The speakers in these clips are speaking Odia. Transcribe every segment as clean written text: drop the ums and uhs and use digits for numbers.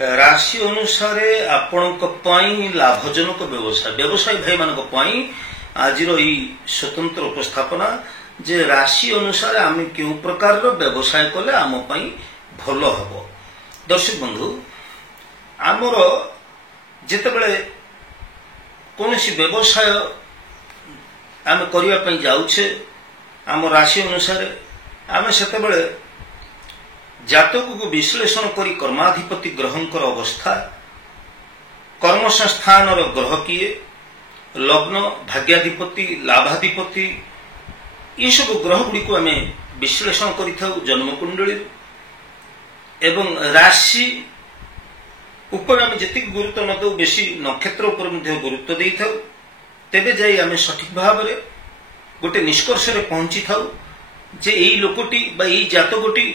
राशि अनुसार आपण लाभजनक व्यवसाय व्यवसायी भाई मान आज स्वतंत्र उपस्थापना जे राशि अनुसार आम क्यों प्रकार व्यवसाय कले आम भल हम। दर्शक बंधु आमर जितेबले कौन व्यवसाय आम करने जाऊे आम राशि अनुसार आम से जातक को विश्लेषण करी कर्माधिपति ग्रहंकर अवस्था कर्म संस्थान ग्रह किए लग्न भाग्याधिपति लाभाधिपति ये सब ग्रह गुड़ी को आम विश्लेषण कर जन्मकुंडली एवं राशि उपर आम जी गुरुत्व न दो बेसी नक्षत्र उपर गुरुत्व दे था तेबे जाई आम सठिक भाव में गोटे निष्कर्ष पहुंची था जे यही लोकटी बा यही जातकटी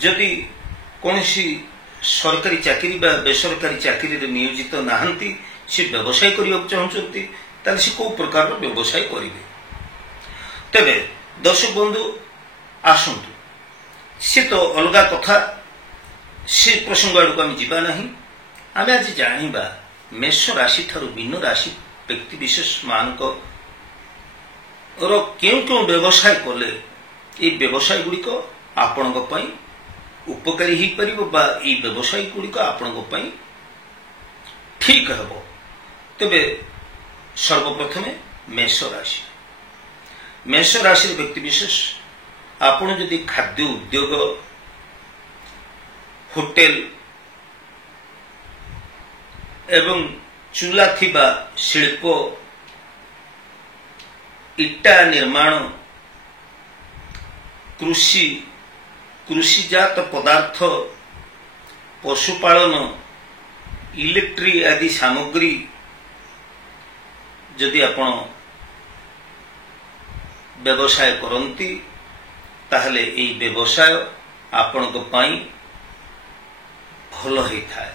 जदि कौन सरकारी चाकरी बा बेसरकारी चाकरी नियोजित नहांती सी व्यवसाय करने चाहते ताले सी को प्रकार व्यवसाय करेंगे। तेबे दर्शक बंधु आसतु सी तो अलग कथा से प्रसंग आड़ आम जाना ना आम आज जाना मेष राशि ठारू मीन राशि व्यक्ति विशेष मान क्यों क्यों व्यवसाय कले ये व्यवसाय गुड़िक आपण उपकारी ही परिबो बा ई व्यवसाय गुड़िक आपण ठीक हम। तेबे सर्वप्रथमे मेष राशि व्यक्ति विशेष आपण जदि खाद्य उद्योग होटेल एवं चूला थिबा शिल्प इटा निर्माण कृषि कृषिजात पदार्थ पशुपालन इलेक्ट्रिक आदि सामग्री जदि आपण व्यवसाय करती ताहले ये व्यवसाय आपण भल होता है।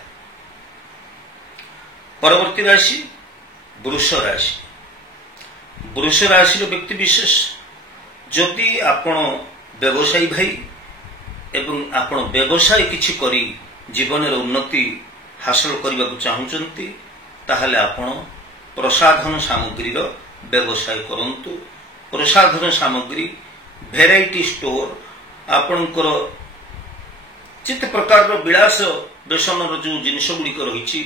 परवर्ती राशि वृष राशि व्यक्ति विशेष जदि आपण व्यवसायी भाई एवं आपण व्यवसाय किछि करी जीवन उन्नति हासिल करने को चाहते ताहले आपण प्रसाधन सामग्री व्यवसाय करंतु। प्रसाधन सामग्री भेराइटी स्टोर आपणकर जिते प्रकार विलास बेसन जो जिनिष गुड़िक रही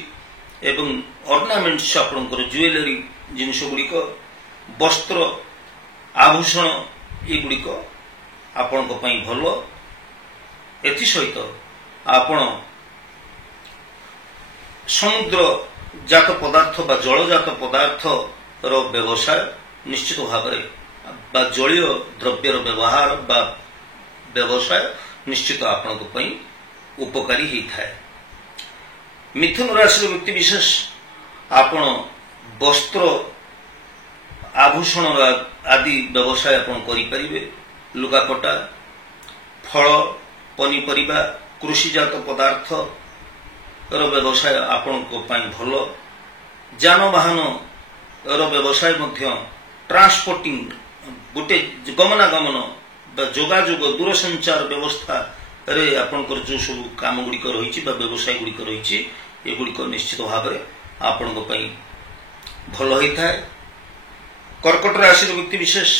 एवं ऑर्नामेंट्स आपणकर ज्वेलरी जिनिष गुड़िक वस्त्र आभूषण ये गुड़िक आपण भल। एथि सहित आपण समुद्र जात पदार्थ बा जलजात पदार्थ रो व्यवसाय निश्चित भाव में जलीय द्रव्यर व्यवहार बा व्यवसाय निश्चित आपण उपकारी होता है। मिथुन राशि व्यक्ति विशेष आपण वस्त्र आभूषण आदि व्यवसाय आपण करें लुगापटा फल पनीपरिबा कृषिजात पदार्थ व्यवसाय आपण भल। जानवाहन व्यवसाय ट्रांसपोर्टिंग गोटे गमनागमन जोगाजोग दूरसंचार व्यवस्था रे आपणकर जो सब काम गुड़िक रही व्यवसाय गुड़िक रही ये गुड़िक निश्चित भाव में आपण भल होता है। कर्कट राशि व्यक्ति विशेष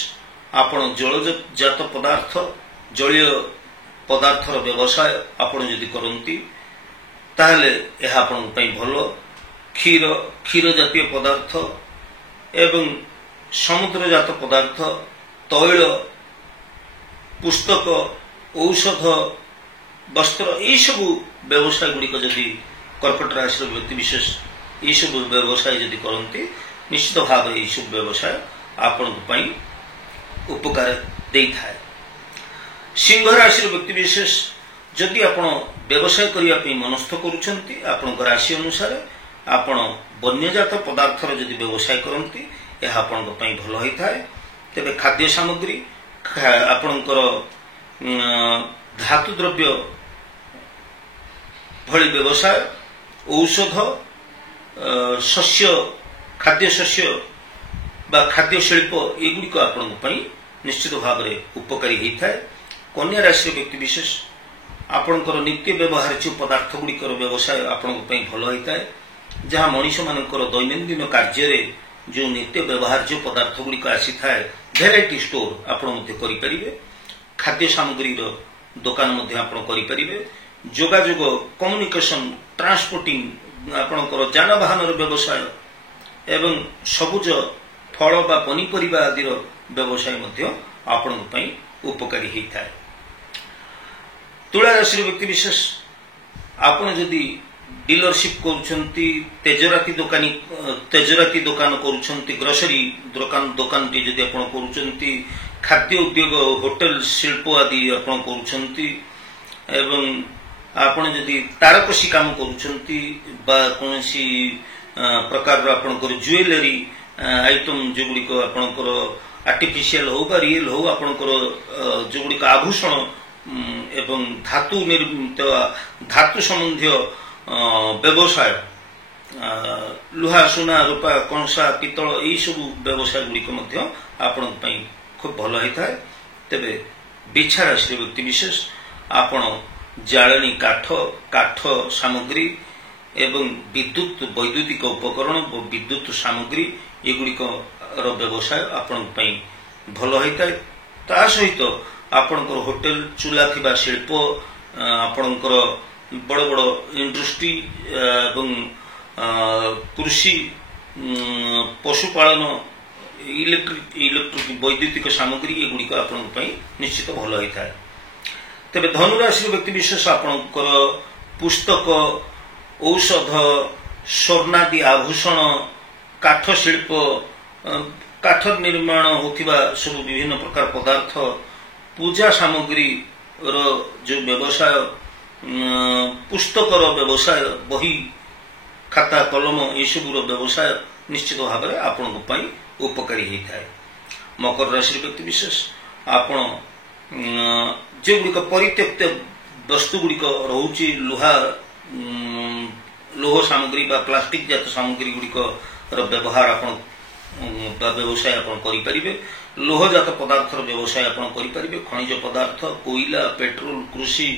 आपण जलजात पदार्थ जलीय पदार्थर व्यवसाय आपण यदि करती ताहले यह आपण भल। क्षीर जातीय पदार्थ एवं समुद्रजात पदार्थ तैल पुस्तक औषध वस्त्र यही सब व्यवसाय गुड़िक जदि कर्कट राशि व्यक्ति विशेष ये सब व्यवसाय जदि करती निश्चित भाव में सब व्यवसाय आपण उपकार देता है। सिंह राशि व्यक्ति विशेष जदि आपण व्यवसाय करने मनस्थ करुँच राशि अनुसार आपण वन्यजात पदार्थर जदि व्यवसाय करती यह आपण भल होता है। तेरे खाद्य सामग्री आपणकर धातु द्रव्य भली व्यवसाय औषध शस्य खाद्य शस्य बा खाद्य शिल्प एगुड़िक आपण निश्चित भाव में उपकारी होता है। कन्या राशि व्यक्ति विशेष ଆପଣଙ୍କର ନିତ୍ୟ ବ୍ୟବହାର୍ଯ୍ୟ ପଦାର୍ଥ ଗୁଡ଼ିକର ବ୍ୟବସାୟ ଆପଣଙ୍କ ପାଇଁ ଭଲ ହୋଇଥାଏ, ଯାହା ମଣିଷମାନଙ୍କର ଦୈନନ୍ଦିନ କାର୍ଯ୍ୟରେ ଯେଉଁ ନିତ୍ୟ ବ୍ୟବହାର୍ଯ୍ୟ ପଦାର୍ଥ ଗୁଡ଼ିକ ଆସିଥାଏ ଭେରାଇଟି ଷ୍ଟୋର ଆପଣ ମଧ୍ୟ କରିପାରିବେ। ଖାଦ୍ୟ ସାମଗ୍ରୀର ଦୋକାନ ମଧ୍ୟ ଆପଣ କରିପାରିବେ। ଯୋଗାଯୋଗ, କମ୍ୟୁନିକେସନ, ଟ୍ରାନ୍ସପୋର୍ଟିଂ, ଆପଣଙ୍କର ଯାନବାହନର ବ୍ୟବସାୟ ଏବଂ ସବୁଜ ଫଳ ବା ପନିପରିବା ଆଦିର ବ୍ୟବସାୟ ମଧ୍ୟ ଆପଣଙ୍କ ପାଇଁ ଉପକାରୀ ହୋଇଥାଏ। ତୁଳା ରାଶିର ବ୍ୟକ୍ତିବିଶେଷ ଆପଣ ଯଦି ଡିଲରସିପ୍ କରୁଛନ୍ତି, ତେଜରାତି ଦୋକାନ କରୁଛନ୍ତି, ଗ୍ରୋସରୀ ଦୋକାନଟି ଯଦି ଆପଣ କରୁଛନ୍ତି, ଖାଦ୍ୟ ଉଦ୍ୟୋଗ, ହୋଟେଲ ଶିଳ୍ପ ଆଦି ଆପଣ କରୁଛନ୍ତି ଏବଂ ଆପଣ ଯଦି ତାରକସି କାମ କରୁଛନ୍ତି ବା କୌଣସି ପ୍ରକାରର ଆପଣଙ୍କର ଜୁଏଲାରୀ ଆଇଟମ୍ ଯେଉଁଗୁଡ଼ିକ ଆପଣଙ୍କର ଆର୍ଟିଫିସିଆଲ ହଉ ବା ରିଏଲ ହଉ ଆପଣଙ୍କର ଯେଉଁଗୁଡ଼ିକ ଆଭୂଷଣ ଏବଂ ଧାତୁ ସମ୍ବନ୍ଧୀୟ ବ୍ୟବସାୟ, ଲୁହା, ସୁନା, ରୂପା, କଂସା, ପିତ୍ତଳ ଏହିସବୁ ବ୍ୟବସାୟ ଗୁଡ଼ିକ ମଧ୍ୟ ଆପଣଙ୍କ ପାଇଁ ଖୁବ୍ ଭଲ ହୋଇଥାଏ। ତେବେ ବିଛା ରାଶିର ବ୍ୟକ୍ତିବିଶେଷ ଆପଣ ଜାଳେଣୀ କାଠ ସାମଗ୍ରୀ ଏବଂ ବୈଦ୍ୟୁତିକ ଉପକରଣ ଓ ବିଦ୍ୟୁତ ସାମଗ୍ରୀ ଏଗୁଡ଼ିକର ବ୍ୟବସାୟ ଆପଣଙ୍କ ପାଇଁ ଭଲ ହୋଇଥାଏ। ତା ସହିତ ଆପଣଙ୍କର ହୋଟେଲ, ଚୁଲା ଥିବା ଶିଳ୍ପ, ଆପଣଙ୍କର ବଡ଼ ବଡ଼ ଇଣ୍ଡଷ୍ଟ୍ରି ଏବଂ କୃଷି, ପଶୁପାଳନ, ଇଲେକ୍ଟ୍ରିକ ବୈଦ୍ୟୁତିକ ସାମଗ୍ରୀ ଏଗୁଡ଼ିକ ଆପଣଙ୍କ ପାଇଁ ନିଶ୍ଚିତ ଭଲ ହୋଇଥାଏ। ତେବେ ଧନୁରାଶିର ବ୍ୟକ୍ତିବିଶେଷ ଆପଣଙ୍କର ପୁସ୍ତକ, ଔଷଧ, ସ୍ୱର୍ଣ୍ଣାଦି ଆଭୂଷଣ, କାଠ ଶିଳ୍ପ, କାଠ ନିର୍ମାଣ ହେଉଥିବା ସବୁ ବିଭିନ୍ନ ପ୍ରକାର ପଦାର୍ଥ, ପୂଜା ସାମଗ୍ରୀର ଯେଉଁ ବ୍ୟବସାୟ, ପୁସ୍ତକର ବ୍ୟବସାୟ, ବହି, ଖାତା, କଲମ ଏସବୁର ବ୍ୟବସାୟ ନିଶ୍ଚିତ ଭାବରେ ଆପଣଙ୍କ ପାଇଁ ଉପକାରୀ ହୋଇଥାଏ। ମକର ରାଶିର ବ୍ୟକ୍ତିବିଶେଷ ଆପଣ ଯେଉଁଗୁଡ଼ିକ ପରିତ୍ୟକ୍ତ ବସ୍ତୁଗୁଡ଼ିକ ରହୁଛି, ଲୌହ ସାମଗ୍ରୀ ବା ପ୍ଲାଷ୍ଟିକ ଜାତ ସାମଗ୍ରୀ ଗୁଡ଼ିକର ବ୍ୟବହାର ଆପଣ ବା ବ୍ୟବସାୟ ଆପଣ କରିପାରିବେ। ଲୌହଜାତ ପଦାର୍ଥର ବ୍ୟବସାୟ ଆପଣ କରିପାରିବେ। ଖଣିଜ ପଦାର୍ଥ, କୋଇଲା, ପେଟ୍ରୋଲ, କୃଷି,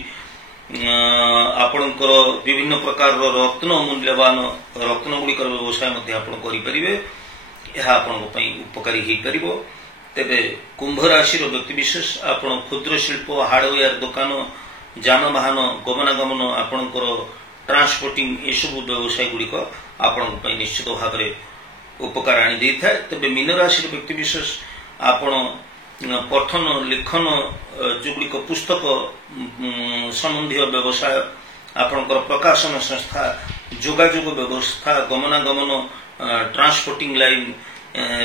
ଆପଣଙ୍କର ବିଭିନ୍ନ ପ୍ରକାରର ମୂଲ୍ୟବାନ ରତ୍ନ ଗୁଡ଼ିକର ବ୍ୟବସାୟ ମଧ୍ୟ ଆପଣ କରିପାରିବେ। ଏହା ଆପଣଙ୍କ ପାଇଁ ଉପକାରୀ ହୋଇପାରିବ। ତେବେ କୁମ୍ଭ ରାଶିର ବ୍ୟକ୍ତିବିଶେଷ ଆପଣ କ୍ଷୁଦ୍ର ଶିଳ୍ପ, ହାର୍ଡୱେୟାର ଦୋକାନ, ଯାନବାହନ, ଗମନାଗମନ, ଆପଣଙ୍କର ଟ୍ରାନ୍ସପୋର୍ଟିଂ ଏସବୁ ବ୍ୟବସାୟ ଗୁଡ଼ିକ ଆପଣଙ୍କ ପାଇଁ ନିଶ୍ଚିତ ଭାବରେ ଉପକାର ଆଣି ଦେଇଥାଏ। ତେବେ ମୀନ ରାଶିର ବ୍ୟକ୍ତିବିଶେଷ ଆପଣ ପଠନ, ଲେଖନ ଯେଉଁଗୁଡ଼ିକ ପୁସ୍ତକ ସମ୍ବନ୍ଧୀୟ ବ୍ୟବସାୟ, ଆପଣଙ୍କର ପ୍ରକାଶନ ସଂସ୍ଥା, ଯୋଗାଯୋଗ ବ୍ୟବସ୍ଥା, ଗମନାଗମନ, ଟ୍ରାନ୍ସପୋର୍ଟିଂ ଲାଇନ୍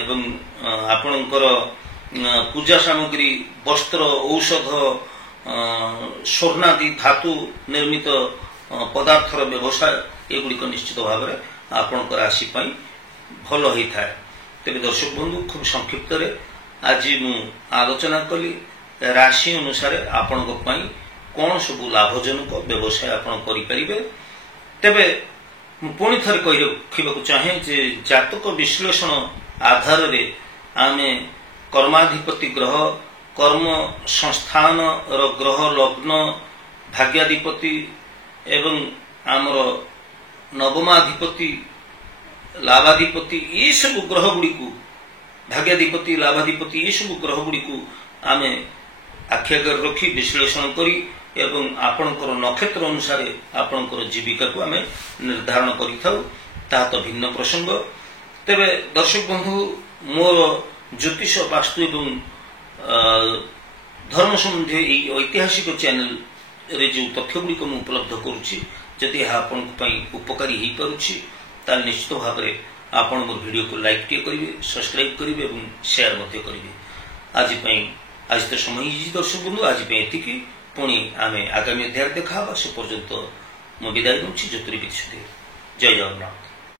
ଏବଂ ଆପଣଙ୍କର ପୂଜା ସାମଗ୍ରୀ, ବସ୍ତ୍ର, ଔଷଧ, ସ୍ୱର୍ଣ୍ଣାଦି ଧାତୁ ନିର୍ମିତ ପଦାର୍ଥର ବ୍ୟବସାୟ ଏଗୁଡ଼ିକ ନିଶ୍ଚିତ ଭାବରେ ଆପଣଙ୍କ ରାଶି ପାଇଁ ଭଲ ହୋଇଥାଏ। ତେବେ ଦର୍ଶକ ବନ୍ଧୁ, ଖୁବ୍ ସଂକ୍ଷିପ୍ତରେ ଆଜି ମୁଁ ଆଲୋଚନା କଲି ରାଶି ଅନୁସାରେ ଆପଣଙ୍କ ପାଇଁ କ'ଣ ସବୁ ଲାଭଜନକ ବ୍ୟବସାୟ ଆପଣ କରିପାରିବେ। ତେବେ ମୁଁ ପୁଣି ଥରେ କହି ରଖିବାକୁ ଚାହେଁ ଯେ ଜାତକ ବିଶ୍ଳେଷଣ ଆଧାରରେ ଆମେ କର୍ମାଧିପତି ଗ୍ରହ, କର୍ମ ସଂସ୍ଥାନର ଗ୍ରହ, ଲଗ୍ନ, ଭାଗ୍ୟାଧିପତି ଏବଂ ଆମର ନବମାଧିପତି, ଲାଭାଧିପତି ଏସବୁ ଗ୍ରହ ଗୁଡ଼ିକୁ, ଭାଗ୍ୟାଧିପତି, ଲାଭାଧିପତି ଏସବୁ ଗ୍ରହ ଗୁଡ଼ିକୁ ଆମେ ଆଖି ଆଗରେ ରଖି ବିଶ୍ଳେଷଣ କରି ଏବଂ ଆପଣଙ୍କର ନକ୍ଷତ୍ର ଅନୁସାରେ ଆପଣଙ୍କର ଜୀବିକାକୁ ଆମେ ନିର୍ଦ୍ଧାରଣ କରିଥାଉ। ତାହା ତ ଭିନ୍ନ ପ୍ରସଙ୍ଗ। ତେବେ ଦର୍ଶକ ବନ୍ଧୁ, ମୋର ଜ୍ୟୋତିଷ, ବାସ୍ତୁ ଏବଂ ଧର୍ମ ସମ୍ବନ୍ଧୀୟ ଏହି ଐତିହାସିକ ଚ୍ୟାନେଲରେ ଯେଉଁ ତଥ୍ୟ ଗୁଡ଼ିକ ମୁଁ ଉପଲବ୍ଧ କରୁଛି, ଯଦି ଏହା ଆପଣଙ୍କ ପାଇଁ ଉପକାରୀ ହୋଇପାରୁଛି ତାହେଲେ ନିଶ୍ଚିତ ଭାବରେ ଆପଣ ମୋର ଭିଡ଼ିଓକୁ ଲାଇକ୍ଟିଏ କରିବେ, ସବସ୍କ୍ରାଇବ୍ କରିବେ ଏବଂ ସେୟାର ମଧ୍ୟ କରିବେ। ଆଜି ତ ସମୟ ହେଇଛି ଦର୍ଶକ ବନ୍ଧୁ, ଆଜି ପାଇଁ ଏତିକି। ପୁଣି ଆମେ ଆଗାମୀ ଅଧ୍ୟାୟରେ ଦେଖା ହେବା। ସେ ପର୍ଯ୍ୟନ୍ତ ମୁଁ ବିଦାୟ ନେଉଛି। ଜ୍ୟୋତିର୍ବିଦ ସୁଧୀର। ଜୟ ଜଗନ୍ନାଥ।